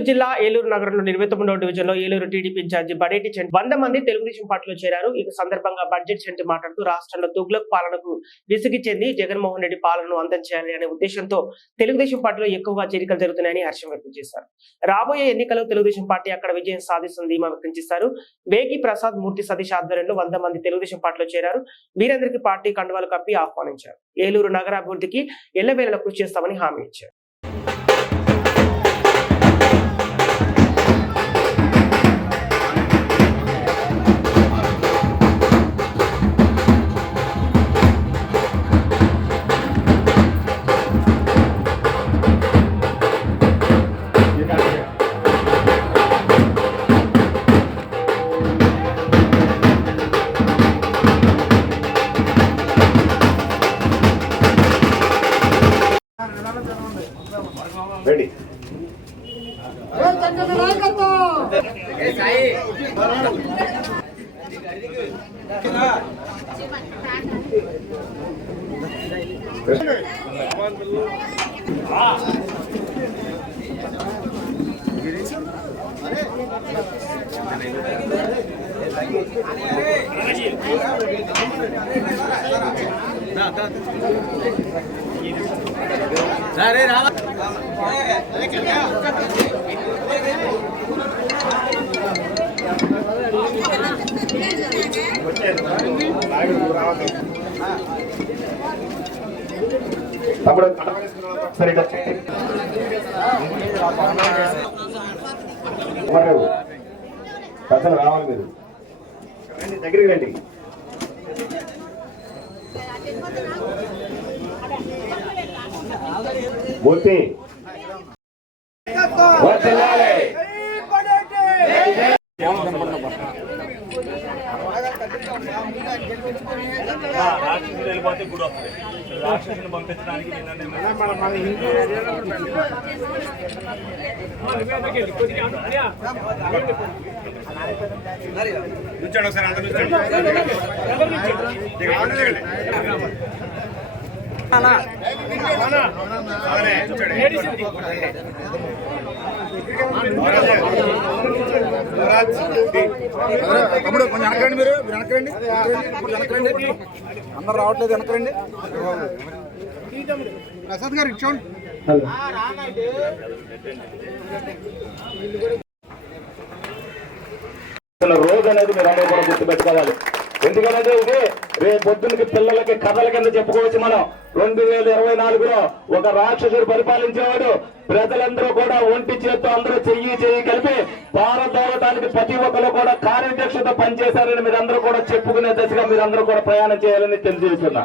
ఏలూరు జిల్లా ఏలూరు నగరంలో 23వ డివిజన్లో ఏలూరు టీడీపీ ఇన్ఛార్జి బడేటి చెంటి 100 మంది తెలుగుదేశం పార్టీలో చేరారు. ఈ సందర్భంగా బడ్జెట్ చెంటి మాట్లాడుతూ రాష్ట్రంలో తుగ్లక్ పాలనకు విసిగి చెంది జగన్మోహన్ రెడ్డి పాలనను అంతం చేయాలి అనే ఉద్దేశంతో తెలుగుదేశం పార్టీలో ఎక్కువగా చేరికలు జరుగుతున్నాయని హర్షం వ్యక్తం చేశారు. రాబోయే ఎన్నికల్లో తెలుగుదేశం పార్టీ అక్కడ విజయం సాధిస్తుంది ధీమా వ్యక్తం చేశారు. వేగి ప్రసాద్ మూర్తి సతీష్ ఆధ్వర్యంలో 100 మంది తెలుగుదేశం పార్టీలో చేరారు. వీరందరికీ పార్టీ కండువాలు కప్పి ఆహ్వానించారు. ఏలూరు నగర అభివృద్ధికి ఎల్లవేళలా కృషి చేస్తామని హామీ ఇచ్చారు. రెడీ సరే రా తమ్ముడు సరిగ్గా ప్రజలు రావాలి. మీరు దగ్గరికి రండి. మూర్తి రాక్షసులు వెళ్ళిపోతే గుడి వస్తుంది. రాక్షసుని పంపించడానికి కూర్చోండి ఒకసారి, అంత తమ్ముడు కొంచెం వెనకరండి. మీరు వెనకరండి, వెనకరండి. అందరు రావట్లేదు, వెనకరండి. ప్రసాద్ గారు ఇచ్చోండి. రోజు అనేది మీరు అందరూ కూడా గుర్తుపెట్టుకోవాలి. ఎందుకంటే ఇది రేపు పొద్దున్నకి పిల్లలకి కథల కింద చెప్పుకోవచ్చు. మనం 2024లో ఒక రాక్షసుడు పరిపాలించేవాడు. ప్రజలందరూ కూడా ఒంటి చేత్తో అందరూ చెయ్యి కలిపి భారతదేశానికి ప్రతి ఒక్కరు కూడా కార్యదక్షత పనిచేశారని మీరందరూ కూడా చెప్పుకునే దశగా మీరందరూ కూడా ప్రయాణం చేయాలని తెలియజేస్తున్నా.